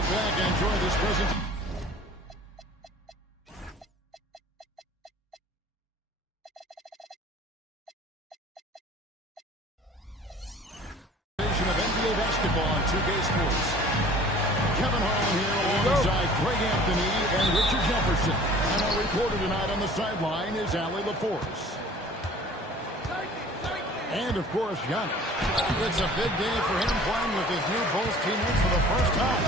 sit back and enjoy this presentation. Of NBA basketball on 2K Sports. Kevin Harlan here alongside Craig Anthony and Richard Jefferson. And our reporter tonight on the sideline is Allie LaForce. And, of course, Giannis. It's a big day for him playing with his new Bulls teammates for the first time.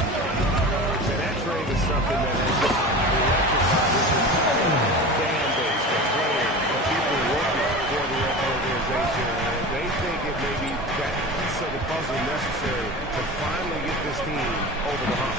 And that trade is something that has electrified this entire fan base, the players, the people working for the organization. And they think it may be that piece of the puzzle necessary to finally get this team over the hump.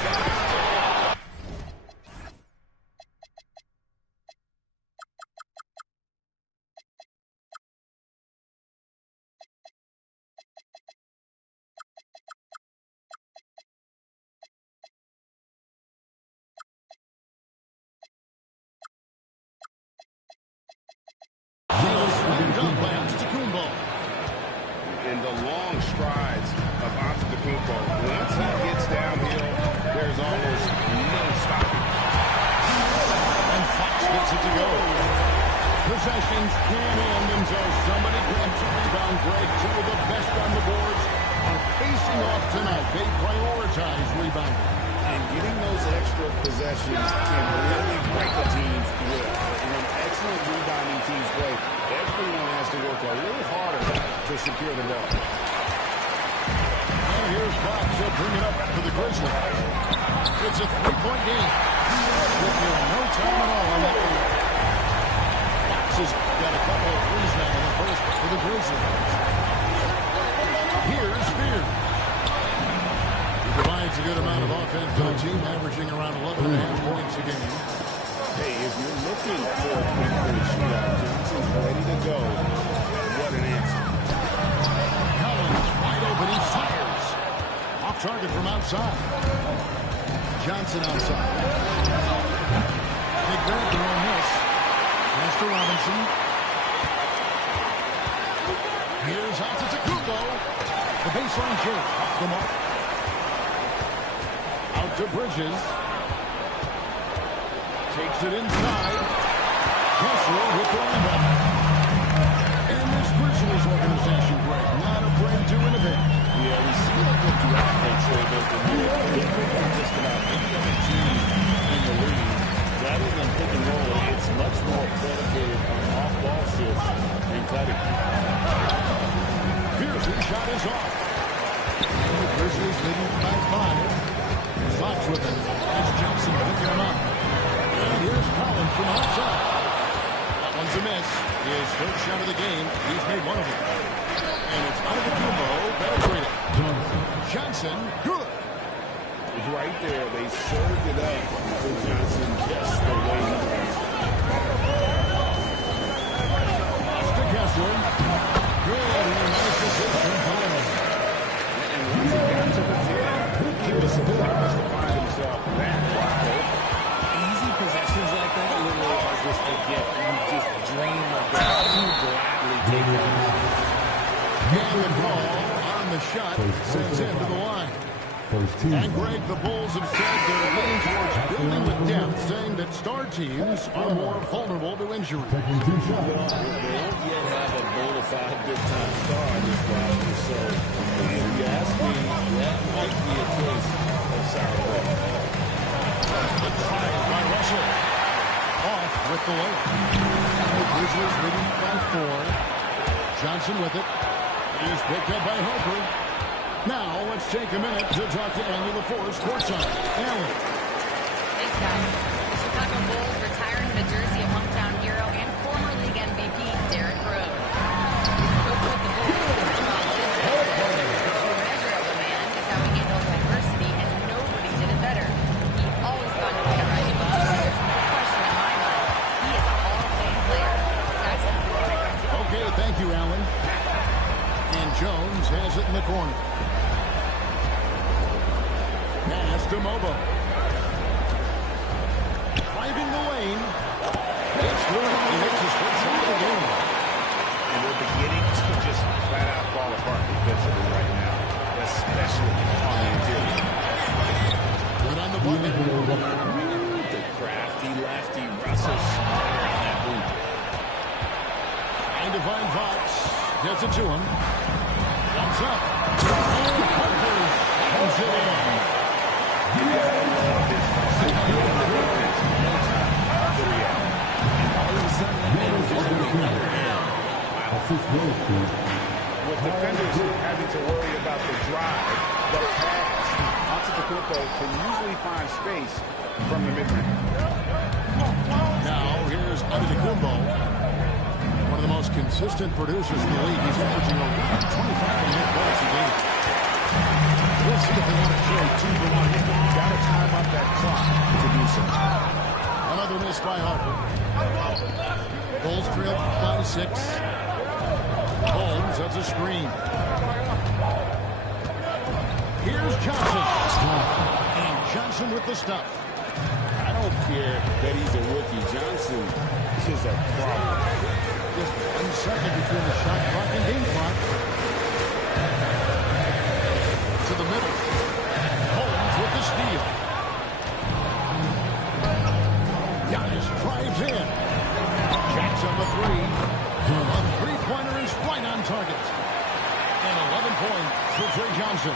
In the long strides of Antetokounmpo, once he gets downhill, there's almost no stopping. And Fox gets it to go. Possessions can't end until somebody grabs a rebound. Greg, two of the best on the boards are facing off tonight. They prioritize rebounding. And getting those extra possessions can really break a team's will. When excellent rebounding teams play, everyone has to work a little harder to secure the ball. And here's Fox. He'll bring it up for the Grizzlies. It's a three-point game. With no time at all on that one. Fox has got a couple of threes now in the first for the Grizzlies. Here's Beard. He provides a good amount of offense for the team, averaging around 11.5 points a game. Hey, if you're looking for a three-point shootout, Johnson's ready to go. What an answer. Collins wide open. He fires. Off target from outside. Johnson outside. Big Bear on this. Pass to Robinson. Here's Antetokounmpo. The baseline jerk off the mark. Out to Bridges. Takes it inside. Kessler with the rebound. And this Grizzlies organization, Greg, not afraid to innovate. Yeah, we see that with the offense there, but just about any other team in the league. Rather than pick and roll, it's much more predicated on off-ball shifts and cutting. Pearson's shot is off. And the Grizzlies leading by 5. Fox with it. That's Johnson picking him up. And here's Collins from outside. That one's a miss. His third shot of the game. He's made one of them. And it's Antetokounmpo penetrating. Johnson, good. Right there, they served it up to Johnson just the way he wants. To Kessler. Good. Nice assist from Collins. And once he got to the 10, he was surprised to find himself that wide open. Easy possessions like that literally are just a gift. You just dream of that. You gladly take them. And the ball on the shot sends him to the line. And Greg, the Bulls have said they're leaning towards building with depth, saying that star teams are more vulnerable to injury. Well, they don't yet have a bona fide big-time star on this roster, so if you ask me, that might be a case of sour grapes. Good fire by Russell. Off with the layup. The Grizzlies leading by 4. Johnson with it. He's picked up by Harper. Now, let's take a minute to talk to Allie LaForce courtside. Allie. Thanks, guys. The Chicago Bulls retiring the jersey of hometown hero and former league MVP Derrick Rose. He spoke with the Bulls about his true measure of a man is how he handles adversity, and nobody did it better. He always found a way to rise above. There's no question in my mind. He is a Hall of Fame player. That's it. Okay, thank you, Allen. And Jones has it in the corner. Pass to Mobo. Driving the lane. It's good. He makes his first shot of the game. And they're beginning to just flat out fall apart defensively right now, especially on the interior. Good on Trying to find Fox. Gets it to him. Jumps up. And Harper hangs it in. And all of a sudden, that man was just doing another end. With defenders having to worry about the drive, the pass, Antetokounmpo can usually find space from the mid-range. Now, here's Antetokounmpo. One of the most consistent producers in the league. He's averaging around 25.5 points a game. We'll see if they want to trade 2 for 1. You've got to time up that clock to do so. Another miss by Harper. Bulls trail by 6. Holmes has a screen. Here's Johnson. And Johnson with the stuff. I don't care that he's a rookie. Johnson is a problem. Just 1 second between the shot clock and game clock. To the middle. Holmes with the steal. Giannis drives in. Jacks on the 3. A three-pointer is right on target. And 11 points for Trey Johnson.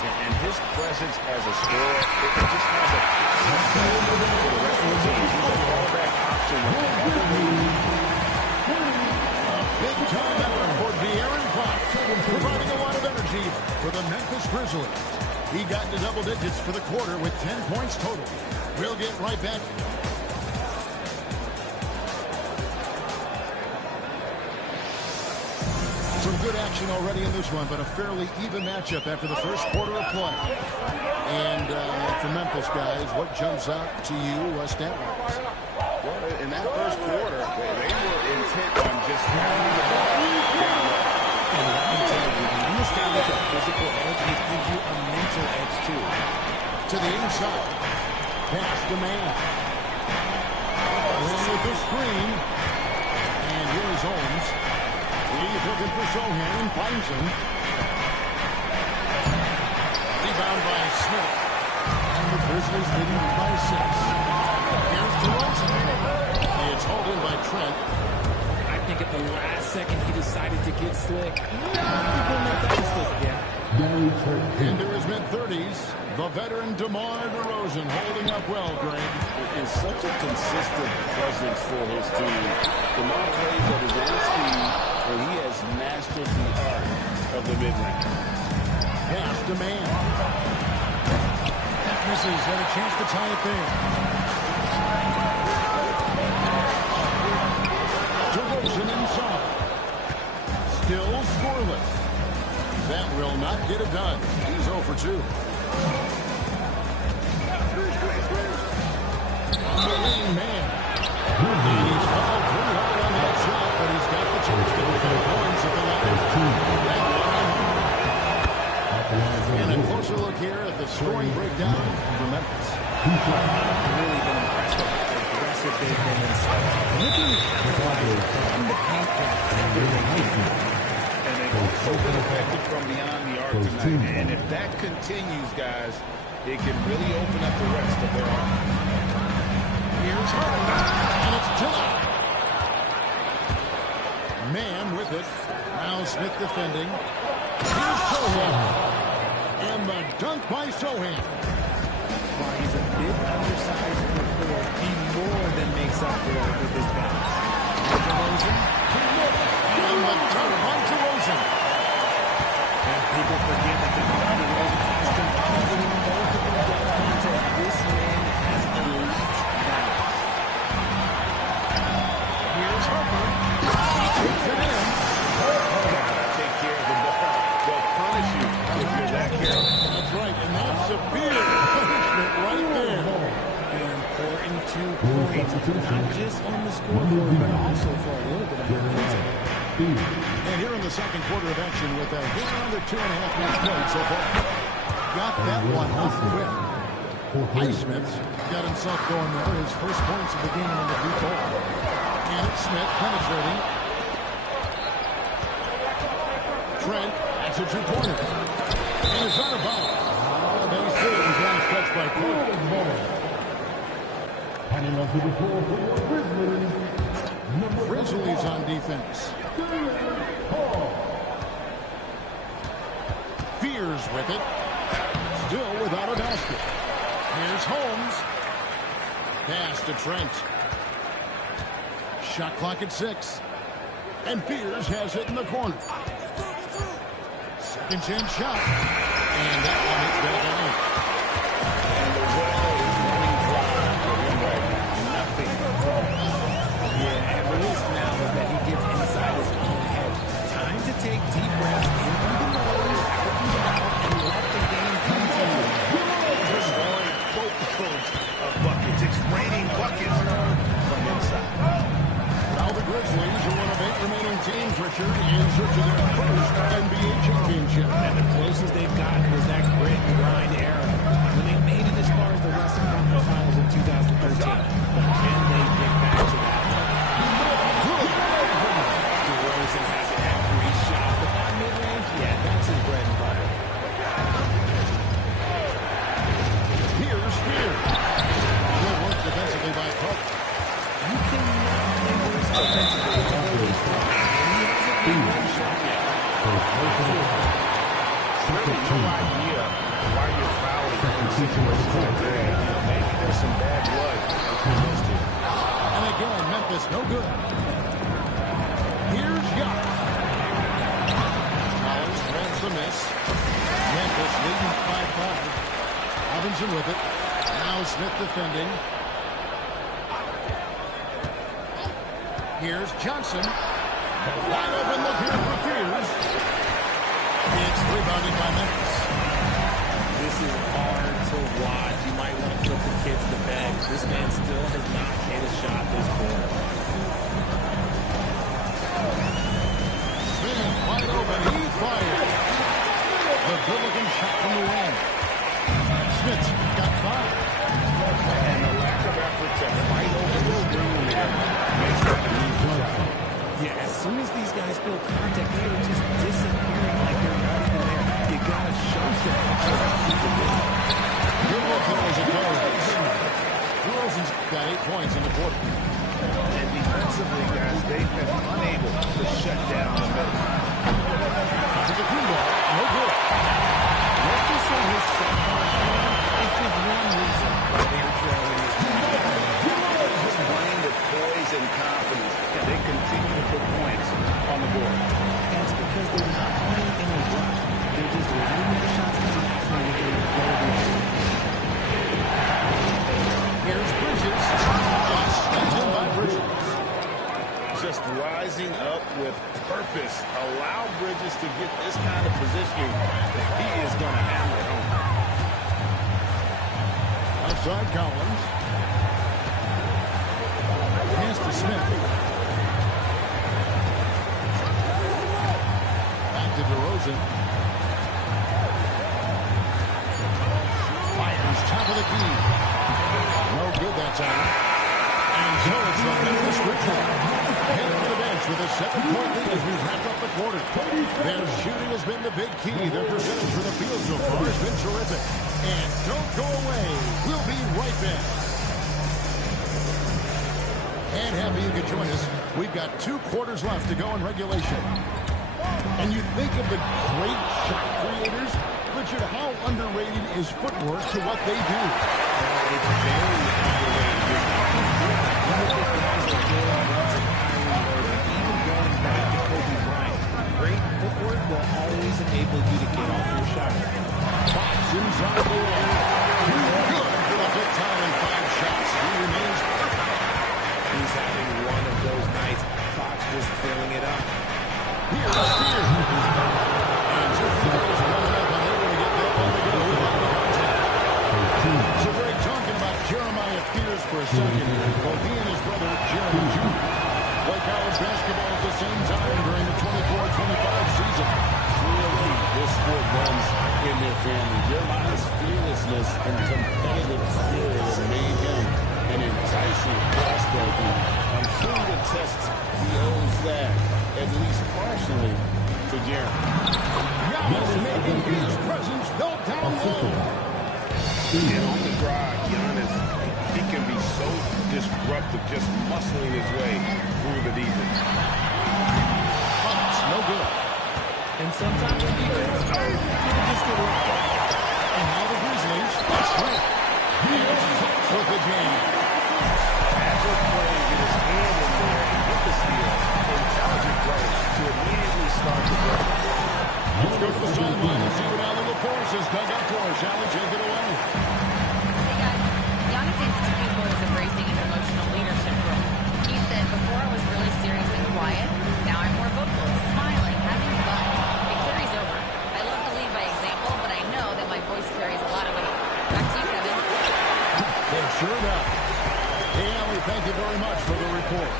And his presence as a scorer, it just has a for the rest of the team. He's a fallback option. A big-time effort for De'Aaron Fox, providing a lot of energy for the Memphis Grizzlies. He got into double digits for the quarter with 10 points total. We'll get right back. Some good action already in this one, but a fairly even matchup after the first quarter of play. And for Memphis guys, what jumps out to you stat-wise? Well, in that first quarter, they were intent on just having the ball down low. And let me tell you, when you establish a physical edge, it gives you a mental edge, too. To the inside. Pass to man. In with the screen. And here's Holmes. He's looking for Sohan and finds him. Rebound by Smith. And the Grizzlies leading by 6. Here's DeRozan. It's hauled in by Trent. I think at the last second he decided to get slick. People make that mistake again. Into his mid-30s, the veteran DeMar DeRozan holding up well, Greg. And such a consistent presence for his team. DeMar plays at his own speed, and he has mastered the art of the mid-range. Pass to man. That misses, had a chance to tie it there. DeRozan inside. Still scoreless. That will not get it done. He's 0 for 2. Marine man. And he's fouled pretty hard on that shot, but he's got the chance to get 4 points at the line. And a closer look here at the scoring breakdown for Memphis. I've really been impressed with how aggressive they've been inside. Looking to capitalize on the paint that And they've also been effective from beyond the arc tonight. And if that continues, guys, it can really open up the rest of their arm. Here's Harden, and it's Tiller. Man with it. Now Smith defending. Here's Sohan. And the dunk by Sohan. while he's a bit undersized for the 4, he more than makes up for it with his bounce. DeRozan. And the dunk by DeRozan. And people forget that DeMar DeRozan has competed in multiple dunk contests. This man has elite balance. Here's Harper. He takes it in. Take care of the ball. They'll punish you if you're that careless. That's right, and that's severe punishment right there. An important 2 points, not just on the scoreboard, but also for a little bit of momentum. And here in the second quarter of action with a hit under 2.5 minutes played so far. Got that one off quick. Highsmith's got himself going there. His first points of the game in the blue ball. And it's Smith penetrating. Trent, that's a 2-pointer. And it's out of bounds. They say it was last touch by Porter. Handing off to the floor for your Grizzlies, Grizzlies on defense. Fears with it. Still without a basket. Here's Holmes. Pass to Trent. Shot clock at 6. And Fears has it in the corner. Second chance shot. And that one hits back out. And the well is running dry for him right now. Nothing wrong. Yeah, and the risk now is that he gets inside his own head. Time to take deep breaths in through the nose, out through the mouth, and let the game come to you. They're scoring boatloads of buckets. It's raining buckets from inside. Now the Grizzlies are one of 8 remaining teams, Richard, in search of their first NBA championship. And the closest they've gotten was that grit and grind era when they made it as far as the Western Conference Finals in 2013. But can they get back to that level? DeRozan has every shot, but that mid-range, yeah, that's his bread and butter. Here's Fears. Good work defensively by Pope. You cannot play worse offensively than those strong. And he hasn't made one shot yet. Really no idea why you're fouling in situations like that. You know, maybe there's some bad blood between those two. And again, Memphis no good. Here's Young. Collins threads the miss. Memphis leading by 5. Robinson with it. Now Smith defending. Here's Johnson. Wide open look here for Fears. It's rebounded by Memphis. This is hard to watch. You might want to put the kids to bed. This man still has not hit a shot this quarter. Smith wide open. He fired. The good-looking shot from the wing. Smith's got 5. And the lack of effort to fight over the screen there makes it an easy shot. Yeah, as soon as these guys feel contact, they are just disappearing like they're not even there. You gotta show some fire to keep them in. Good look here as it goes. DeRozan's got 8 points in the quarter. And defensively, guys, they've been unable to shut down the middle. To the blue ball, no good. Let's just say his sophomore year is just one reason why they're trailing this game. Just playing with poise and confidence, and they continue to put points on the board. That's because they're not playing in a rush. They're just letting their shots come naturally within the flow of the game. Here's Bridges. Snapped in by Bridges. Just rising up with purpose. Allow Bridges to get this kind of positioning that he is going to hammer it home. Outside Collins. Pass to Smith. Back to DeRozan. Fires top of the key. No good that time. And so it's the Memphis Grizzlies. Heading to the bench with a 7-point lead as we wrap up the quarter. Their shooting has been the big key. Their percentage for the field so far has been terrific. And don't go away. We'll be right back. And happy you could join us. We've got 2 quarters left to go in regulation. And you think of the great shot creators, Richard, how underrated is footwork to what they do? It's very underrated. There's nothing good like wonderful guys like Jalen Brunson, Kyrie Irving, even going back to Kobe Bryant. Great footwork will always enable you to get off your shot. Fox inside the lane. Good for the 5th time in 5 shots. He remains. He's having one of those nights. Fox just filling it up. Here's Spears. And just Spears coming up unable to get that one to go without the contact. So Greg, talking about Jeremiah Fears for a second. Well, he and his brother Jeremy Jr. play college basketball at the same time during the 24-25 season. Clearly, this sport runs in their family. Jeremiah's fearlessness and competitive spirit has made him an enticing prospect. And I'm sure the tests he owes that, at least partially, to Jeremy. Giannis making his presence felt down low. And on the drive, Giannis, He can be so disruptive, just muscling his way through the defense. That's no good. And sometimes when defense, people just get left out. And now the Grizzlies are straight. Here's Fox with the game. Agile play, get his hand in there and get the steal. Intelligent play to immediately start the break. Let's go to the sideline and see what Alan LaForce has dug up for us. Alan, take it away. Hey guys, Giannis Antetokounmpo is embracing his emotional leadership role. He said, "Before I was really serious and quiet. Now I'm more vocal, smiling, having fun. It carries over. I love to lead by example, but I know that my voice carries a lot of weight." Back to you, Kevin. It sure does. Hey, Alan, thank you very much for the report.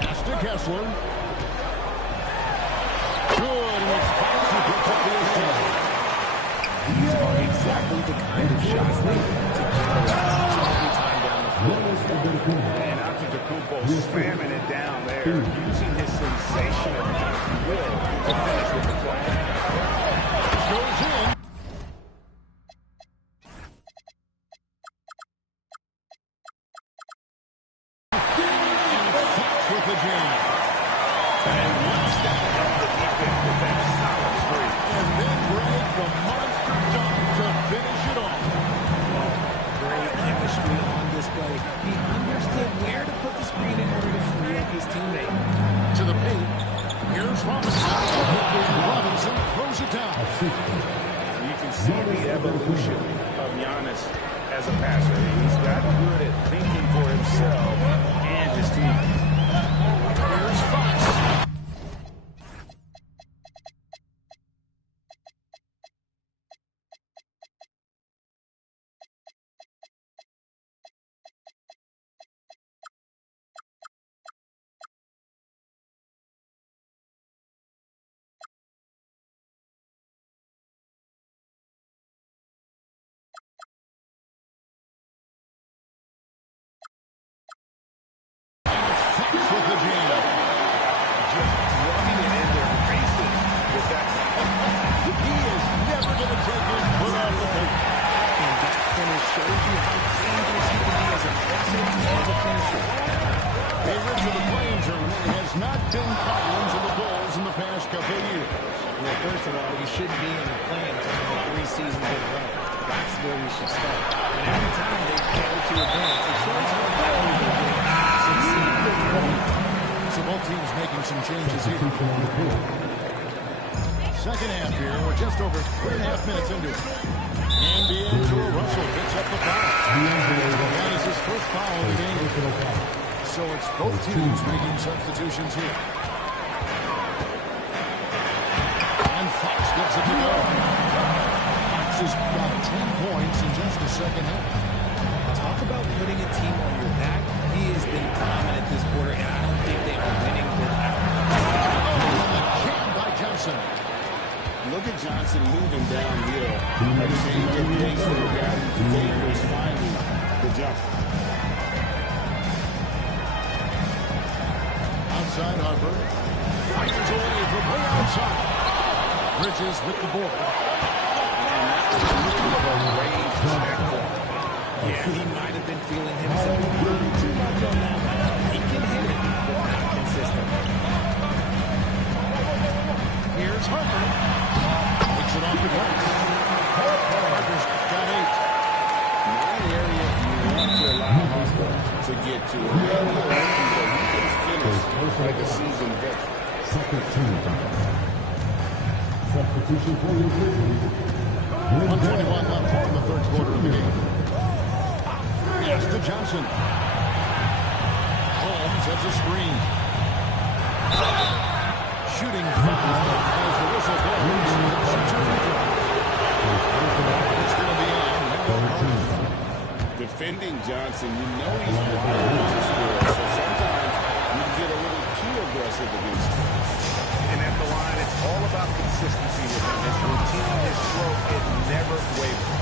Pass to Kessler. Good, and it's Fox who picks up the assist. These are exactly the kind of shots they want to generate every time down the floor. And Antetokounmpo spamming it down there, using his sensational will to finish with the flag. Goes in. And Fox with the jam. And once that held the defense with that solid screen. And then Greg, the monster dunk to finish it off. Great chemistry on display. He understood where to put the screen in order to free up his teammate. To the paint. Here's Robinson. Robinson throws it down. You can see the evolution of Giannis as a passer. He's gotten good at thinking for himself and his team. Here's Fox. With the jam. Just drumming it in their faces with that. He is never going to take his foot off the paint. And that finish shows you how dangerous he can be as a passer and a finisher. Favorites of the playing tournament has not been Collins and the Bulls in the past couple of years. Well, first of all, he shouldn't be in the playing tournament 3 seasons in a row. That's where we should start. And every time they fail to advance, it shows how well they're doing to succeed. So both teams making some changes here. Second half here. We're just over 3.5 minutes into it. And D'Angelo Russell picks up the foul. That is his first foul of the game. So it's both teams making substitutions here. And Fox gets it to go. Fox has got 10 points in just the second half. Talk about putting a team on your back. He has been dominant this quarter, and I don't think they are winning without him. Oh, a jam by Johnson. Look at Johnson moving downhill. A change of pace for the guy who favors finding the jump. Outside Harper. Fires away from way outside. Bridges with the board. And that was really a range check for him. Yeah, he might have been feeling himself a little too much on that one. He can hit it, but not consistent. Here's Harper. Takes it off the glass. Harper's got 8. Not an area you want to allow Harper to get to. But he can finish like a seasoned veteran. Second team. Substitution for the Grizzlies. 121 left in the third quarter of the game. Pass to Johnson. Holmes has a screen. Shooting foul as the whistle blows. Shoots her free throw. It's going to be on. Defending Johnson, you know he's going to score. So sometimes you get a little too aggressive against him. And at the line, it's all about consistency with him. His routine, his flow, it never wavers.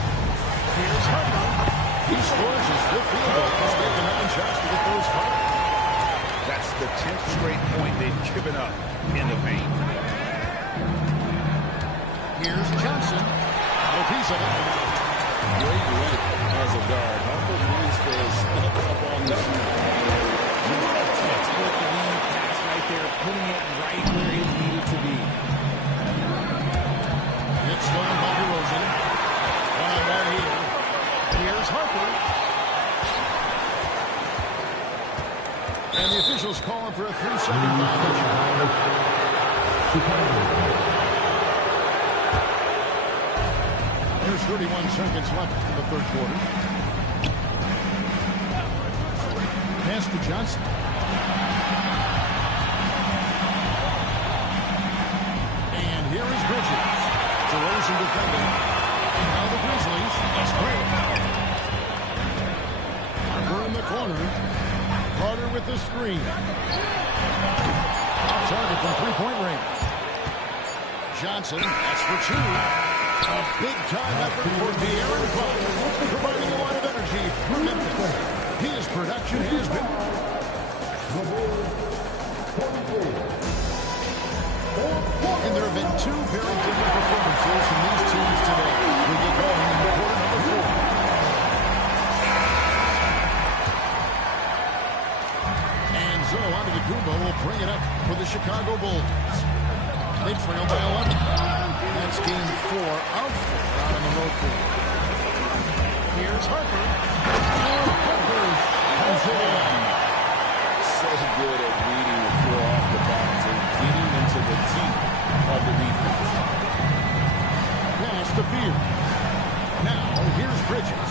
Here's Harper. He scores his 5th field goal. He's taken 9 shots to get those 5. That's the 10th straight point they've given up in the paint. Here's Johnson. a piece of it. Great length as a guard. Harper's wingspan stuck up on the shoot. Just a textbook lead pass right there, putting it right where it needed to be. It's stolen by DeRozan. One-on-one here. Here's Harper. And the officials calling for a 3-second violation. There's 31 seconds left in the third quarter. Pass to Johnson. And here is Bridges. DeRozan defending. And now the Grizzlies. That's great. Harper in the corner. Carter with the screen. Off target from three-point range. Johnson, that's for two. A big-time effort for De'Aaron Fox, providing a lot of energy for Memphis. His production has been... And there have been two very different performances from these teams today. We get going in quarter number 4. Antetokounmpo will bring it up for the Chicago Bulls. They trail by 11. That's game 4 of 4 out on the road court. Here's Harper. Harper comes in. So good at reading the floor off the box and getting into the teeth of the defense. Pass to Field. Now here's Bridges.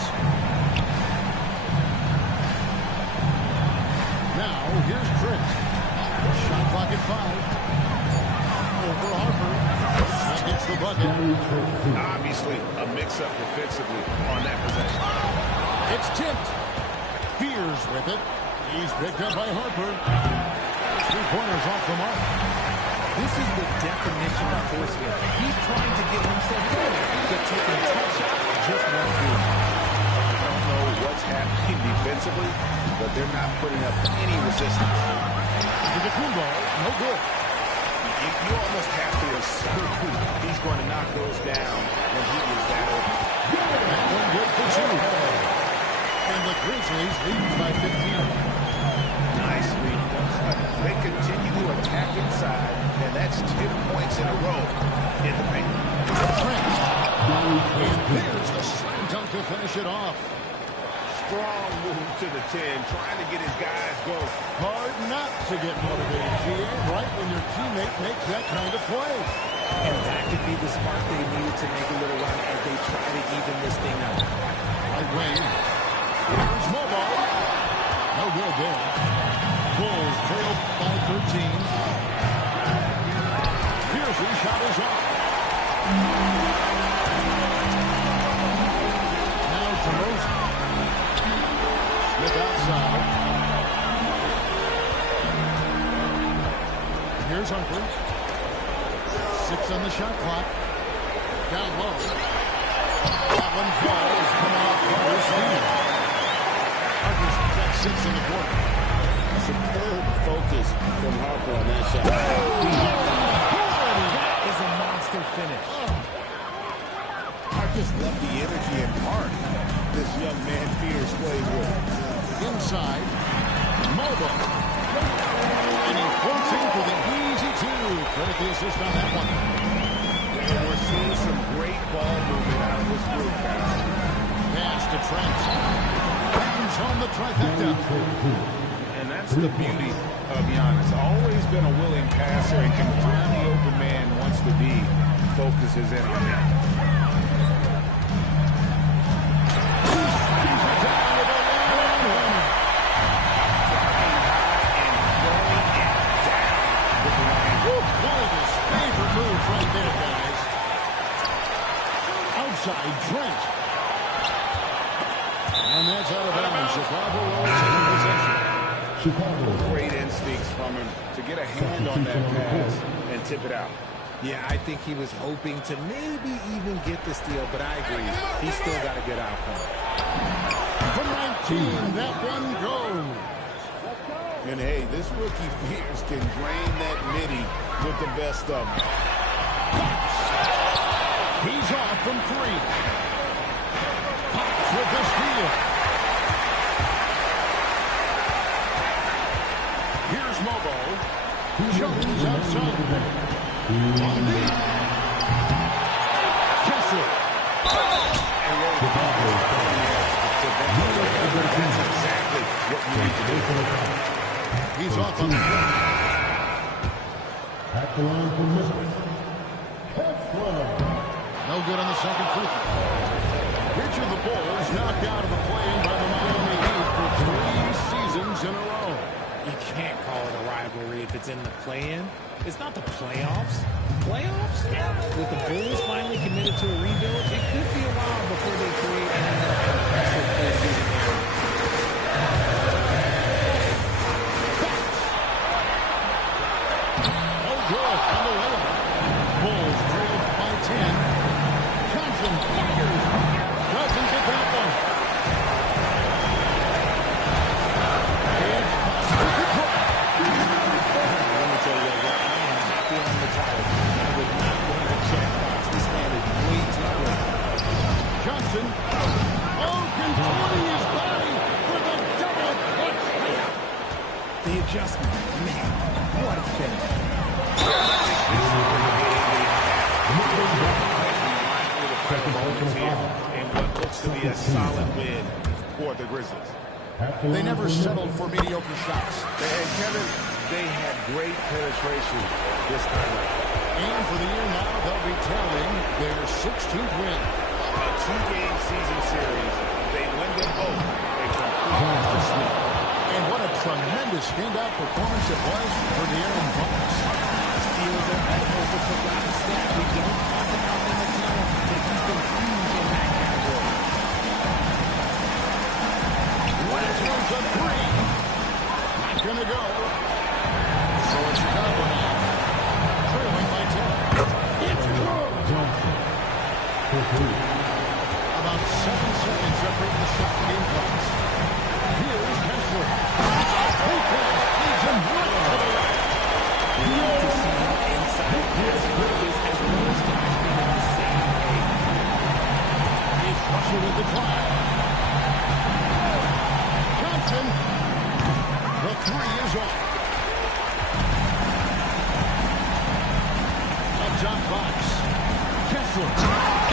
Now here's Trent. Shot clock at 5. Over Harper. That gets the bucket. Obviously, a mix-up defensively on that possession. It's tipped. Fears with it. He's picked up by Harper. 3-pointers off the mark. This is the definition of forcing. He's trying to get himself going, but taking tough shots just won't do it. I don't know what's happening defensively, but they're not putting up any resistance. Antetokounmpo, no good. You almost have to assume he's going to knock those down when he is that open. That one good for 2. And the Grizzlies lead by 15. Nice lead. They continue to attack inside, and that's 10 points in a row in the paint. Trent. And there's the slam dunk to finish it off. Strong move to the 10, trying to get his guys going. Hard not to get motivated, GA, right when your teammate makes that kind of play. And that could be the spark they needed to make a little run as they try to even this thing out. Right wing. Here's Mobile. No good there. Bulls trail by 13. Pearson's shot is off. Now DeRozan. Smith outside. Here's Harper. 6 on the shot clock. Down low. That one falls. Coming off Carter's feet. Harper's got 6 in the quarter. Superb focus from Harper on that shot. That is a monster finish. I just love the energy and heart this young man Fears plays with. Inside. Mobile. And he floats in for the easy 2. Credit the assist on that one. And we're seeing some great ball movement out of this group now. Pass to Trent. Comes home the trifecta. And that's the beauty of Giannis. Always been a willing passer and can find the open man once the D focuses in on him. Trent. And that's out of bounds. Chicago will take possession. Chicago. Great instincts from him to get a hand on that pass and tip it out. Yeah, I think he was hoping to maybe even get the steal, but I agree. He's still got a good outcome. From 19, that one goes. And hey, this rookie Fears can drain that midi with the best of them. He's off from three. Pops with the steal. Here's Mobo. Jones outside. Kessler. That's exactly what you need to do. He's off on the ground. At the line for Memphis, Kessler. No good on the second free throw. Richard the Bulls knocked out of the play-in by the Miami Heat for 3 seasons in a row. You can't call it a rivalry if it's in the play-in. It's not the playoffs. Playoffs? With the Bulls finally committed to a rebuild, it could be a while before they create an impressive postseason era. Oh, good on the layup. Bulls trailed by 10. Johnson fires. Doesn't get that one. Let me tell you what, I am happy I'm retired. I would not want to check Fox. This man is way too quick. Johnson. Oh, contorting his body for the double clutch layup. The adjustment, man, what a finish. And what looks to be a solid win for the Grizzlies. They never settled for mediocre shots. And Kevin, they had great penetration this time out. And for the year now, they'll be tallying their 16th win. A 2-game season series. They win them both. They complete the sweep. And what a tremendous standout performance it was for De'Aaron Fox. Steals are almost a forgotten stat. We don't talk about him a ton, but he's been huge in that category. Last one's a three. Not gonna go. So it's Chicago now. Trailing by 10. It's good. Johnson. For three. About 7 seconds separate the shot game clocks. Here's Kessler. Leads him right to the left. We need to see him inside pass focus as well as guys being the same way. He's Russell with the drive. Johnson. The three is off. Up top Fox. Kessler.